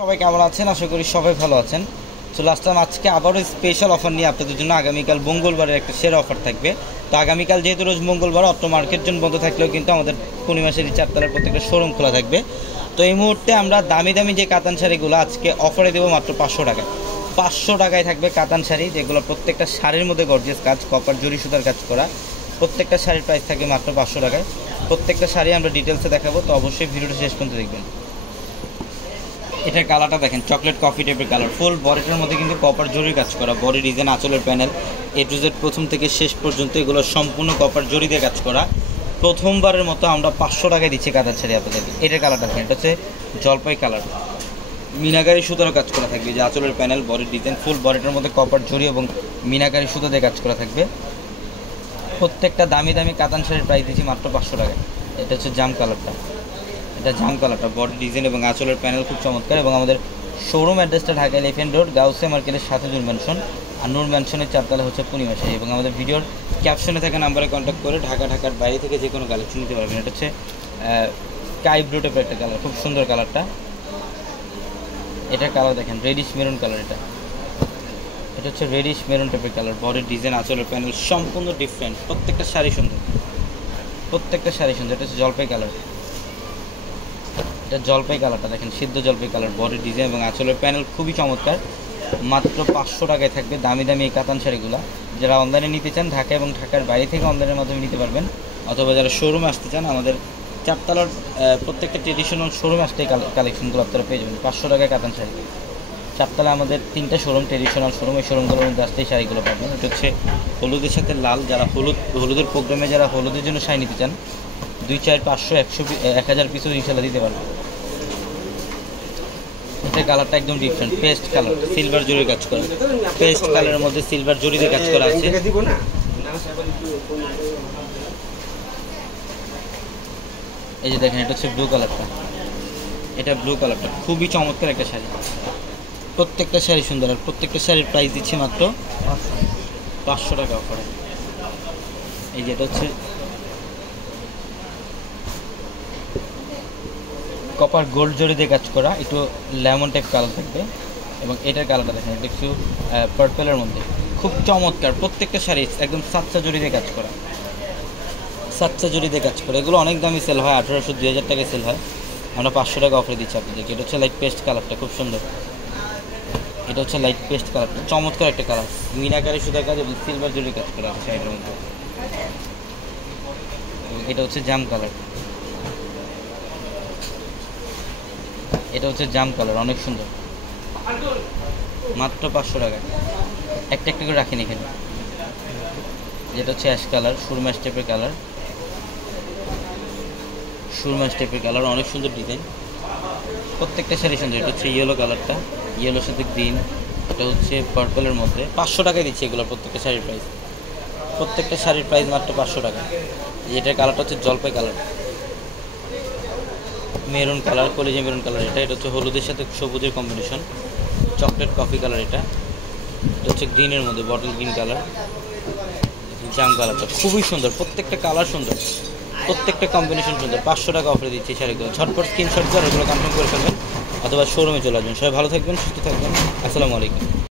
সবাই কেমন আছেন? আশা করি সবাই ভালো আছেন। চলে আসলাম আজকে আবারও স্পেশাল অফার নিয়ে আপনাদের জন্য। আগামীকাল মঙ্গলবারের একটা সেরা অফার থাকবে। তো আগামীকাল যেহেতু রোজ মঙ্গলবার, অটো মার্কেট জোন বন্ধ থাকলেও কিন্তু আমাদের পূর্ণিমাসের চারতলার প্রত্যেকটা শোরুম খোলা থাকবে। তো এই মুহূর্তে আমরা দামি দামি যে কাতান শাড়িগুলো আজকে অফারে দেবো মাত্র 500 টাকায়। 500 টাকায় থাকবে কাতান শাড়ি, যেগুলো প্রত্যেকটা শাড়ির মধ্যে গর্জিয়াস কাজ, কপার জরি সুতার কাজ করা। প্রত্যেকটা শাড়ির প্রাইস থাকবে মাত্র 500 টাকায়। প্রত্যেকটা শাড়ি আমরা ডিটেলসে দেখাবো, তো অবশ্যই ভিডিওটা শেষ পর্যন্ত দেখবেন। এটার কালারটা দেখেন, চকলেট কফি টাইপের কালার। ফুল বডিটার মধ্যে কিন্তু কপার জরির কাজ করা। বডি ডিজাইন, আঁচলের প্যানেল, এ টু জেড প্রথম থেকে শেষ পর্যন্ত এগুলো সম্পূর্ণ কপার জরি দিয়ে কাজ করা। প্রথমবারের মতো আমরা 500 টাকায় দিচ্ছি কাতার শাড়ি আপনাদেরকে। এটার কালারটা দেখেন, এটা হচ্ছে জলপাই কালার। মিনাকারি সুতারও কাজ করা থাকবে, যে আঁচলের প্যানেল, বডি ডিজাইন, ফুল বডিটার মধ্যে কপার জরি এবং মিনাকারি সুতো দিয়ে কাজ করা থাকবে। প্রত্যেকটা দামি দামি কাতান শাড়ির প্রাইস দিচ্ছি মাত্র 500 টাকায়। এটা হচ্ছে জাম কালারটা, এটা জাম কালারটা। বডি ডিজাইন এবং আঁচলের প্যানেল খুব চমৎকার। এবং আমাদের শোরুম অ্যাড্রেসটা ঢাকা এলিফ্যান্ট রোড, গাউসিয়া মার্কেটের সাথে নূর ম্যানশন। আর নূর ম্যানশনের চারতলা হচ্ছে পূর্ণিমা শাড়ি। এবং আমাদের ভিডিওর ক্যাপশনে থাকা নাম্বারে কন্ট্যাক্ট করে ঢাকার বাইরে থেকে যে কোনো কালেকশন নিতে পারবেন। এটা হচ্ছে স্কাই ব্লু টাইপের একটা কালার, খুব সুন্দর কালারটা। এটার কালার দেখেন, রেডিশ মেরুন কালার। এটা হচ্ছে রেডিশ মেরুন টাইপের কালার। বডির ডিজাইন, আঁচলের প্যানেল সম্পূর্ণ ডিফারেন্ট। প্রত্যেকটা শাড়ি সুন্দর, প্রত্যেকটা শাড়ি সুন্দর। এটা হচ্ছে জলপাই কালার, এটা জলপাই কালারটা দেখেন, সিদ্ধ জলপাই কালার। বডির ডিজাইন এবং আঁচলের প্যানেল খুবই চমৎকার। মাত্র 500 টাকায় থাকবে দামি দামি এই কাতান শাড়িগুলো। যারা অনলাইনে নিতে চান, ঢাকা এবং ঢাকার বাইরে থেকে অনলাইনের মাধ্যমে নিতে পারবেন। অথবা যারা শোরুমে আসতে চান, আমাদের চারতলার প্রত্যেকটা ট্রেডিশনাল শোরুমে আসতে এই কালেকশনগুলো আপনারা পেয়ে যাবেন 500 টাকায় কাতান শাড়ি। চারতলায় আমাদের 3টা শোরুম, ট্রেডিশনাল শোরুম। এই শোরুমগুলোর মধ্যে আসতে এই শাড়িগুলো পাবেন। এটা হচ্ছে হলুদের সাথে লাল। যারা হলুদের প্রোগ্রামে যারা হলুদের জন্য শাড়ি নিতে চান, 2, 4, 500, 1000 পিসও ইনশাল্লাহ দিতে পারবেন। এটার কালারটা একদম ডিফারেন্ট, পেস্ট কালার, সিলভার জরির কাজ করা। পেস্ট কালারের মধ্যে সিলভার জরি দিয়ে কাজ করা আছে। এই যে দেখেন, এটা হচ্ছে ব্লু কালারটা। এটা ব্লু কালারটা খুবই চমৎকার একটা শাড়ি। প্রত্যেকটা শাড়ি সুন্দর। আর প্রত্যেকটা শাড়ির প্রাইস দিচ্ছি মাত্র 500 টাকা অফারে। এই যে এটা হচ্ছে কপার গোল্ড জরি দিয়ে কাজ করা, একটু লেমন টাইপ কালার থাকবে। এবং এটার কালারটা দেখেন, এটা একটু পার্পেলের মধ্যে, খুব চমৎকার। প্রত্যেকটা শাড়ি একদম সাচ্চা জরি দিয়ে কাজ করা, সাচ্চা জরি দিয়ে কাজ করা। এগুলো অনেক দামি সেল হয়, 1800, 2000 টাকায় সেল হয়। আমরা 500 টাকা অফারে দিচ্ছি আপনাদেরকে। এটা হচ্ছে লাইট পেস্ট কালারটা, খুব সুন্দর। এটা হচ্ছে লাইট পেস্ট কালারটা, চমৎকার একটা কালার। মিনাকারি সুতার কাজ এবং সিলভার জরি কাজ করা আছে শাড়িটার মধ্যে। এটা হচ্ছে জাম কালার, এটা হচ্ছে জাম কালার, অনেক সুন্দর। মাত্র 500 টাকা। একটা একটা করে রাখেন এখানে। যেটা হচ্ছে অ্যাশ কালার, সুরমা স্টেপের কালার, সুরমা স্টেপের কালার, অনেক সুন্দর ডিজাইন। প্রত্যেকটা শাড়ি সুন্দর। এটা হচ্ছে ইয়েলো কালারটা, ইয়েলোর সাথে গ্রিন। এটা হচ্ছে পার্পলের মধ্যে। 500 টাকায় দিচ্ছি এগুলো। প্রত্যেকটা শাড়ির প্রাইস, প্রত্যেকটা শাড়ির প্রাইস মাত্র 500 টাকা। এটার কালারটা হচ্ছে জলপাই কালার, মেরুন কালার, কলিজা মেরুন কালার। এটা হচ্ছে হলুদের সাথে সবুজের কম্বিনেশন, চকলেট কফি কালার। এটা হচ্ছে গ্রিনের মধ্যে, বটল গ্রিন কালার। জাম কালারটা খুবই সুন্দর। প্রত্যেকটা কালার সুন্দর, প্রত্যেকটা কম্বিনেশন সুন্দর। 500 টাকা অফারে দিচ্ছি শাড়িগুলো। ঝটপট স্ক্রিনশট করে এগুলো কনফার্ম করে ফেলবেন, অথবা শোরুমে চলে আসবেন। সবাই ভালো থাকবেন, সুস্থ থাকবেন। আসসালামু আলাইকুম।